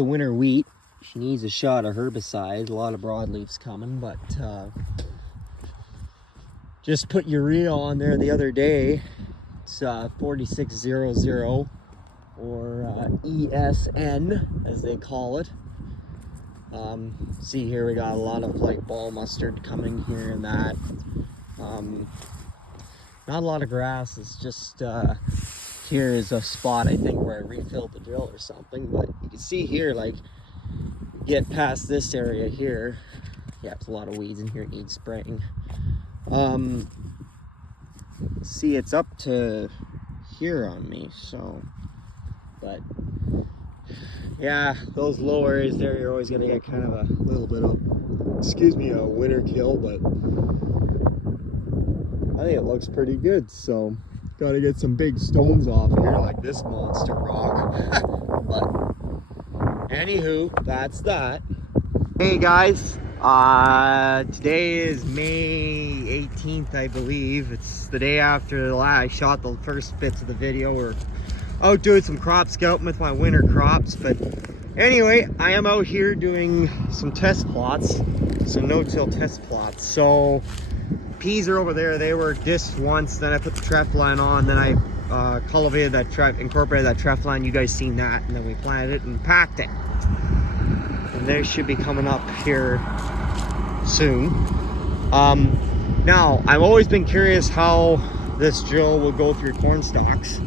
the winter wheat. She needs a shot of herbicide. A lot of broadleafs coming, but just put urea on there the other day. It's 4600 or ESN as they call it. See here we got a lot of like ball mustard coming here and that. Not a lot of grass. It's just here is a spot I think where I refilled the drill or something, but you can see here, like, get past this area here. Yeah, there's a lot of weeds in here, it needs spraying. See, it's up to here on me, so, but yeah, those low areas there, you're always gonna get kind of a little bit of, excuse me, a winter kill, but I think it looks pretty good. So gotta get some big stones off here, like this monster rock. But anywho, that's that. Hey guys, today is May 18th, I believe. It's the day after I shot the first bits of the video. We're out doing some crop scouting with my winter crops, but anyway, I am out here doing some test plots, some no-till test plots. So peas are over there. They were disked once, then I put the treff line on, then I cultivated that treff, incorporated that treff line. You guys seen that, and then we planted it and packed it. And they should be coming up here soon. Now, I've always been curious how this drill will go through corn stalks.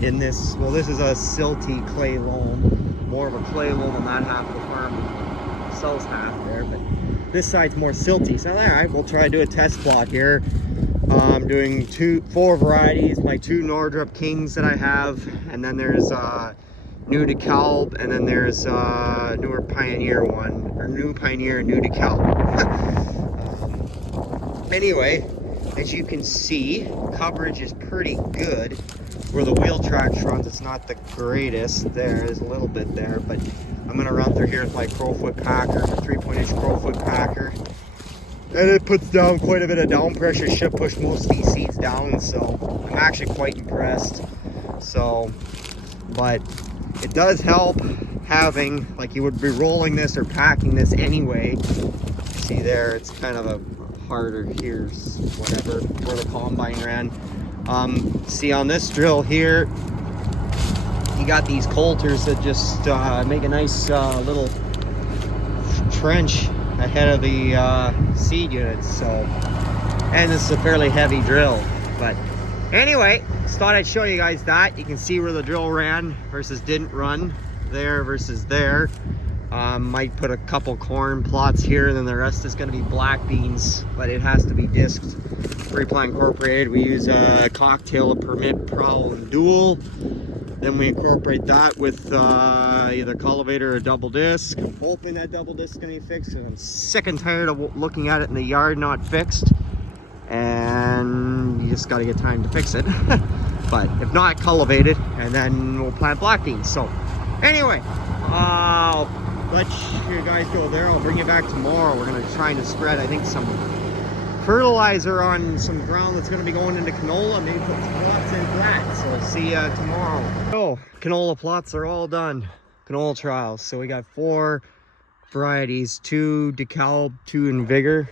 In this, well, this is a silty clay loam, more of a clay loam on that half of the farm, south half there, but this side's more silty. So all right, we'll try to do a test plot here. I'm doing 4 varieties, my 2 Nordrup Kings that I have, and then there's New DeKalb, and then there's newer Pioneer one, or New Pioneer and New DeKalb. Anyway, as you can see, coverage is pretty good. Where the wheel track runs, it's not the greatest. There's a little bit there, but I'm gonna run through here with my Crowfoot packer, a 3.inch Crowfoot packer, and it puts down quite a bit of down pressure. Should push most of these seeds down, so I'm actually quite impressed. So, but it does help having, like, you would be rolling this or packing this anyway. See there, it's kind of a harder, here's whatever, where the combine ran. See on this drill here, you got these coulters that just make a nice little trench ahead of the seed units. So, and this is a fairly heavy drill, but anyway, just thought I'd show you guys that. You can see where the drill ran versus didn't run, there versus there. Might put a couple corn plots here, and then the rest is going to be black beans, but it has to be disked. Pre-plant incorporated. We use a cocktail of permit, prowl, and dual. Then we incorporate that with either cultivator or double disc. I'm hoping that double disc is going to be fixed, because I'm sick and tired of looking at it in the yard not fixed. And you just got to get time to fix it. But if not, cultivated, and then we'll plant black beans. So anyway, I'll let you guys go there. I'll bring you back tomorrow. We're going to try to spread, I think, some fertilizer on some ground that's going to be going into canola. Maybe put some plots in flat. So we'll see you tomorrow. So canola plots are all done. Canola trials. So we got 4 varieties, 2 DeKalb, 2 in Vigor.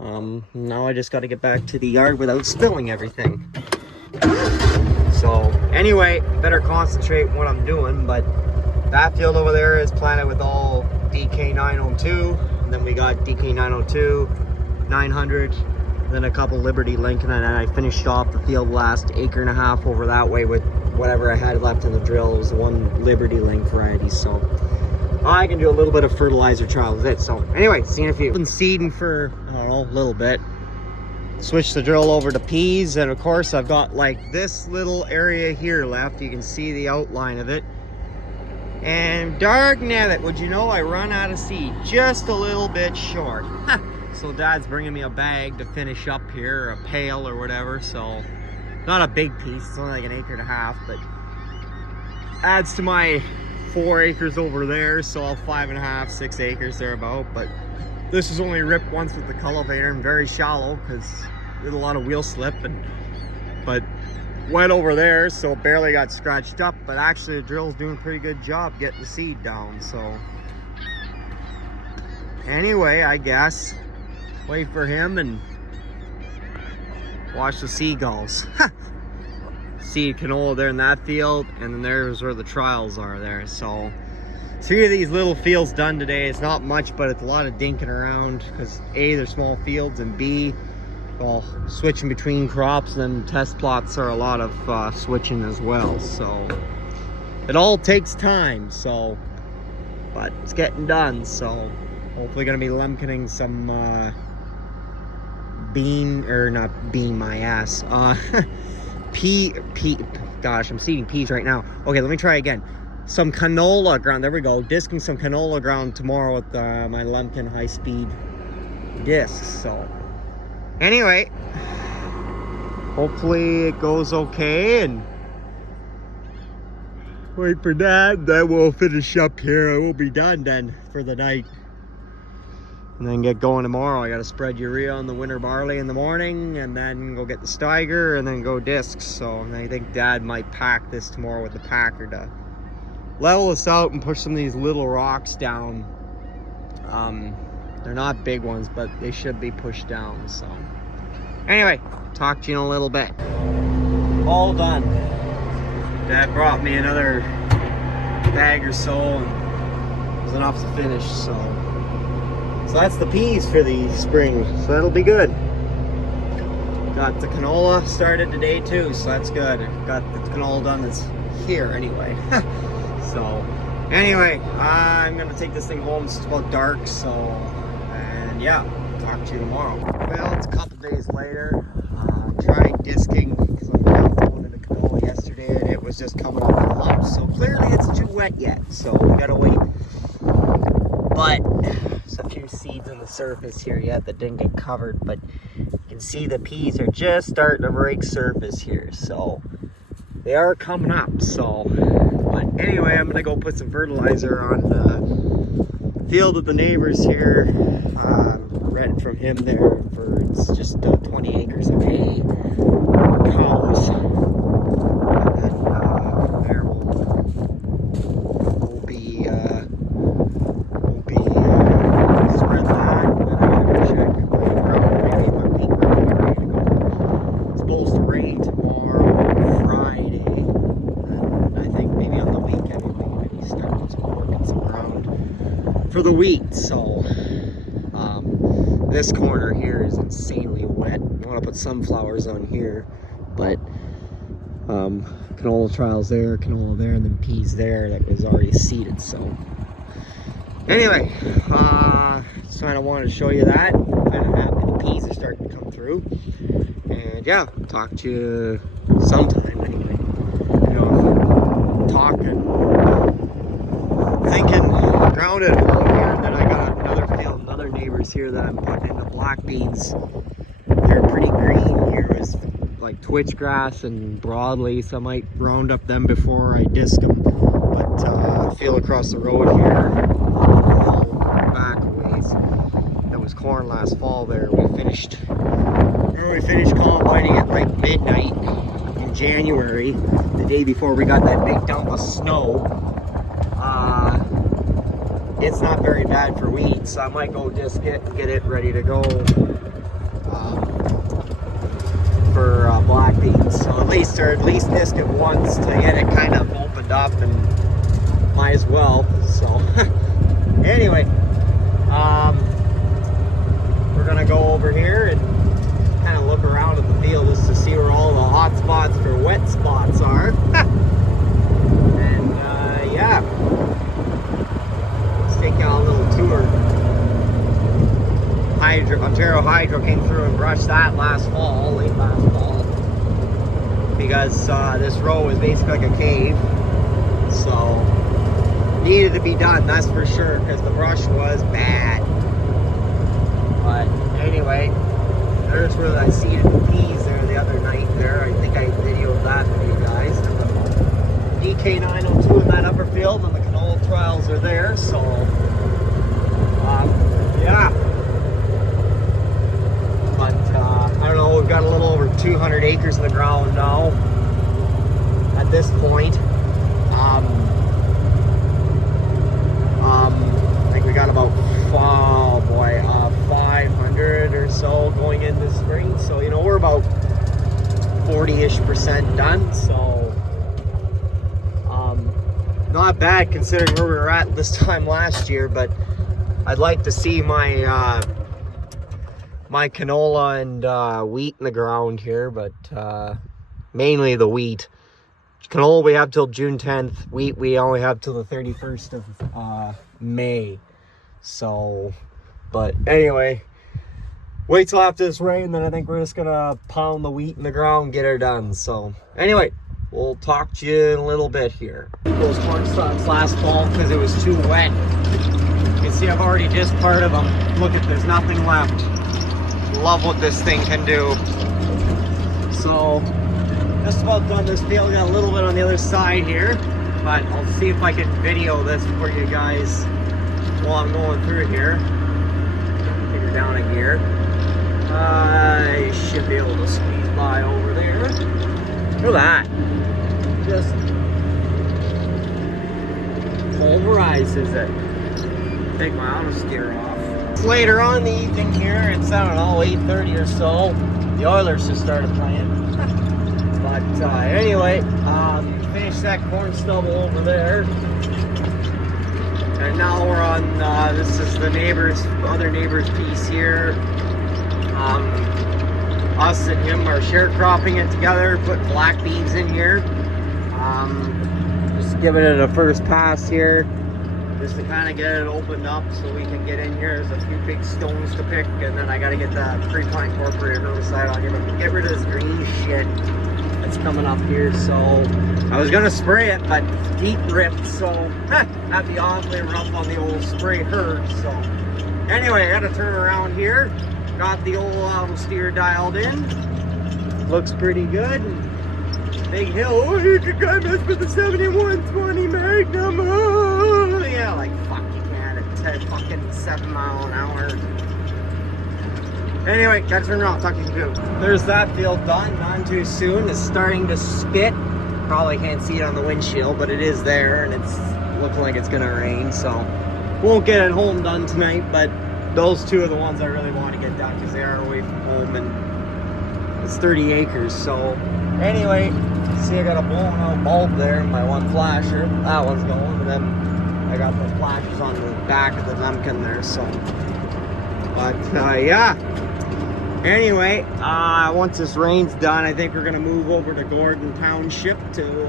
Now I just got to get back to the yard without spilling everything. So anyway, better concentrate on what I'm doing. But that field over there is planted with all DK902. And then we got DK902. 900, then a couple Liberty Lincoln, and then I finished off the field last 1.5 acres over that way with whatever I had left in the drill. It was the 1 Liberty Link variety, so I can do a little bit of fertilizer trial with it. So anyway, see you in a few. Been seeding for, I don't know, a little bit. Switch the drill over to peas, and of course I've got like this little area here left. You can see the outline of it. And dark nabbit, would you know, I run out of seed, just a little bit short. So Dad's bringing me a bag to finish up here, or a pail or whatever. So not a big piece, it's only like 1.5 acres, but adds to my 4 acres over there. So I'll 5.5, 6 acres thereabout. But this is only ripped once with the cultivator and very shallow because there's a lot of wheel slip. But wet over there, so barely got scratched up, but actually the drill's doing a pretty good job getting the seed down. So anyway, I guess wait for him and watch the seagulls. Seed canola there in that field, and then there's where the trials are there. So 3 of these little fields done today. It's not much, but it's a lot of dinking around because A, they're small fields, and B, well, switching between crops, and test plots are a lot of switching as well. So it all takes time, so, but it's getting done. So hopefully gonna be lemconing some gosh, I'm seeding peas right now. Okay, let me try again. Some canola ground, there we go. Disking some canola ground tomorrow with my Lemkin high-speed discs. So anyway, hopefully it goes okay, and wait for that. Then we'll finish up here. We'll be done then for the night, and then get going tomorrow. I gotta spread urea on the winter barley in the morning, and then go get the Steiger, and then go discs. So I think Dad might pack this tomorrow with the packer to level this out and push some of these little rocks down. They're not big ones, but they should be pushed down. So anyway, talk to you in a little bit. All done. Dad brought me another bag or so, and it was enough to finish. So that's the peas for the spring, so that'll be good. Got the canola started today too, so that's good. Got the canola done that's here anyway. So anyway, I'm gonna take this thing home. It's about dark, so, and yeah, talk to you tomorrow. Well, it's a couple days later. Tried disking because I was going into canola yesterday, and it was just coming up in lumps. So clearly it's too wet yet, so we gotta wait. But there's a few seeds on the surface here yet that didn't get covered, but you can see the peas are just starting to break surface here, so they are coming up. So, but anyway, I'm gonna go put some fertilizer on the field with the neighbors here. Rent from him there for, it's just 20 acres of hay, cows, and then from there we'll be spread that, and then I'm gonna check my ground ready, my wheat ground ready to go. It's supposed to rain tomorrow, Friday, and I think maybe on the weekend we'll maybe start working some ground for the wheat. So this corner here is insanely wet. I want to put sunflowers on here, but canola trials there, canola there, and then peas there that was already seeded. So anyway, just kind of wanted to show you that. Kind of happy the peas are starting to come through, and yeah, talk to you sometime anyway. You know, talking, thinking, grounded here, and then I got another field, other neighbors here that I'm putting into black beans. They're pretty green here. It's like twitch grass and broadleaf, so I might round up them before I disc them. But field across the road here, back a ways, that was corn last fall there. We finished combining at like midnight in January, the day before we got that big dump of snow. It's not very bad for weeds, so I might go disc it and get it ready to go for black beans. So at least disc it once to get it kind of opened up, and might as well. So anyway, we're gonna go over here and kind of look around at the field just to see where all the hot spots for wet spots are. And yeah, take y'all a little tour. Ontario Hydro came through and brushed that late last fall, because this row is basically like a cave, so needed to be done, that's for sure, because the brush was bad. But anyway, there's where I seeded the peas there the other night there. I think I videoed that for you guys. DK902 in that upper field, and the canola trials are there. So yeah, but I don't know, we've got a little over 200 acres in the ground now. 40-ish% done, so not bad considering where we were at this time last year. But I'd like to see my my canola and wheat in the ground here, but mainly the wheat. Canola we have till June 10th. Wheat we only have till the 31st of May. So, but anyway, wait till after this rain, then I think we're just gonna pound the wheat in the ground and get her done. So anyway, we'll talk to you in a little bit here. Those corn stalks last fall because it was too wet. You can see I've already discarded them. Look at, there's nothing left. Love what this thing can do. So just about done this field. Got a little bit on the other side here, but I'll see if I can video this for you guys while I'm going through here. Take her down a gear. I should be able to squeeze by over there. Look at that. Just pulverizes it. Take my auto steer off. It's later on in the evening here. It's, I don't know, 8:30 or so. The Oilers just started playing. But anyway, finished that corn stubble over there. And now we're on, this is the other neighbor's piece here. Us and him are sharecropping it together, put black beans in here. Just giving it a first pass here, just to kind of get it opened up so we can get in here. There's a few big stones to pick, and then I got to get the pre-plant incorporated herbicide on here, but get rid of this green shit that's coming up here. So I was gonna spray it, but heat ripped, so that'd be awfully rough on the old spray herd. So anyway, I gotta turn around here. Got the old auto steer dialed in. Looks pretty good. Big hill. Oh, you could go mess with the 7120 Magnum. Oh, yeah, like fuck you can at fucking 7 miles an hour. Anyway, gotta turn around, talk to you soon. There's that field done, not too soon. It's starting to spit. Probably can't see it on the windshield, but it is there, and it's looking like it's gonna rain, so won't get it home done tonight, but those two are the ones I really want to get done because they are away from home, and it's 30 acres. So anyway, see I got a blown out bulb there in my one flasher. That one's going, and then I got the flashes on the back of the Lemkin there, so. But yeah. Anyway, once this rain's done, I think we're gonna move over to Gordon Township to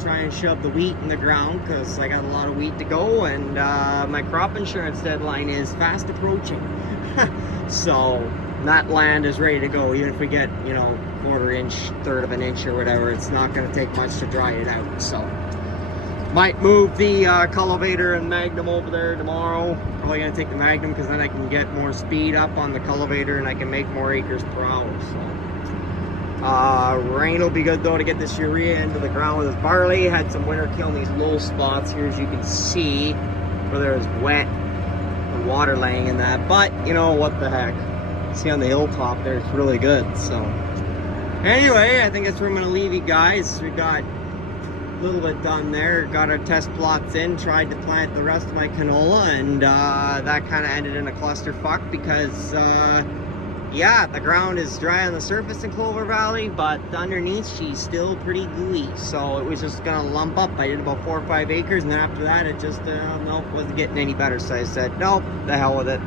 try and shove the wheat in the ground because I got a lot of wheat to go, and my crop insurance deadline is fast approaching. So that land is ready to go. Even if we get, you know, quarter inch, third of an inch or whatever, it's not gonna take much to dry it out. So might move the cultivator and Magnum over there tomorrow. Probably gonna take the Magnum because then I can get more speed up on the cultivator and I can make more acres per hour. So rain will be good though to get this urea into the ground with this barley. Had some winter kill in these low spots here, as you can see, where there's wet and water laying in that. But you know what the heck? See on the hilltop there, it's really good. So anyway, I think that's where I'm gonna leave you guys. We got little bit done there, got our test plots in, tried to plant the rest of my canola, and that kind of ended in a clusterfuck because yeah, the ground is dry on the surface in Clover Valley, but underneath she's still pretty gooey, so it was just gonna lump up. I did about 4 or 5 acres, and then after that it just nope, wasn't getting any better, so I said nope, the hell with it,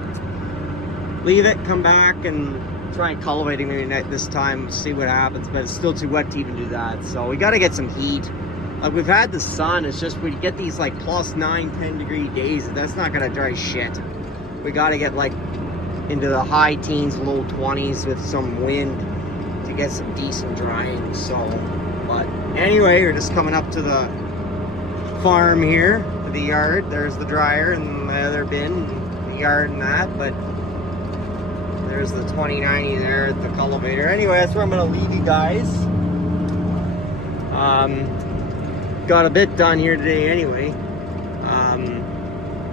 leave it, come back and try and cultivating maybe this time, see what happens. But it's still too wet to even do that, so we got to get some heat. Like, we've had the sun, it's just we get these like +9, 10 degree days, and that's not gonna dry shit. We gotta get like into the high teens, low 20s with some wind to get some decent drying. So, but anyway, we're just coming up to the farm here, to the yard. There's the dryer and the other bin, the yard and that, but there's the 2090 there at the cultivator. Anyway, that's where I'm gonna leave you guys. Got a bit done here today anyway.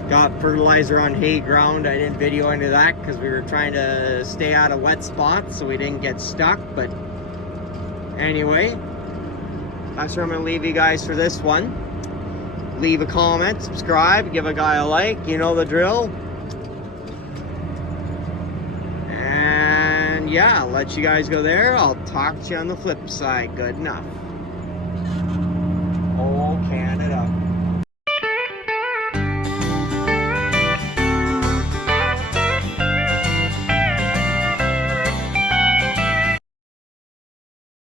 Got fertilizer on hay ground. I didn't video into that because we were trying to stay out of wet spots so we didn't get stuck. But anyway, that's where I'm gonna leave you guys for this one. Leave a comment, subscribe, give a guy a like, you know the drill. And yeah, I'll let you guys go there. I'll talk to you on the flip side. Good enough. Oh, Canada.